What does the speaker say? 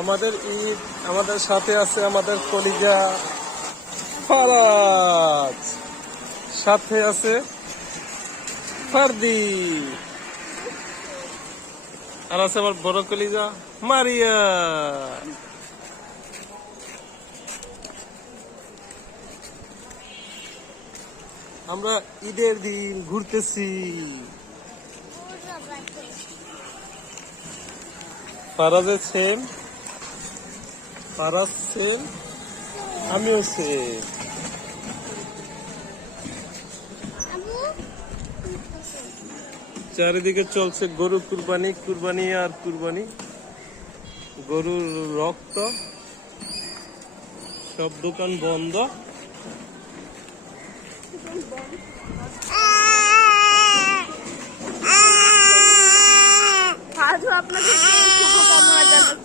আমাদের ঈদ, আমাদের সাথে আছে আমাদের কলিজা ফারাজ, সাথে আছে ফারদি, আর আছে আমার বড় কলিজা মারিয়া। আমরা ঈদের দিন ঘুরতেছি। ফারাজের সেম, ফারাজ সেম, আমিও সেম। চারিদিকে চলছে গরু কুরবানি, কুরবানি আর কুরবানি। গরুর রক্ত, সব দোকান বন্ধ। আপনাদের শুভকামনা জানাচ্ছি।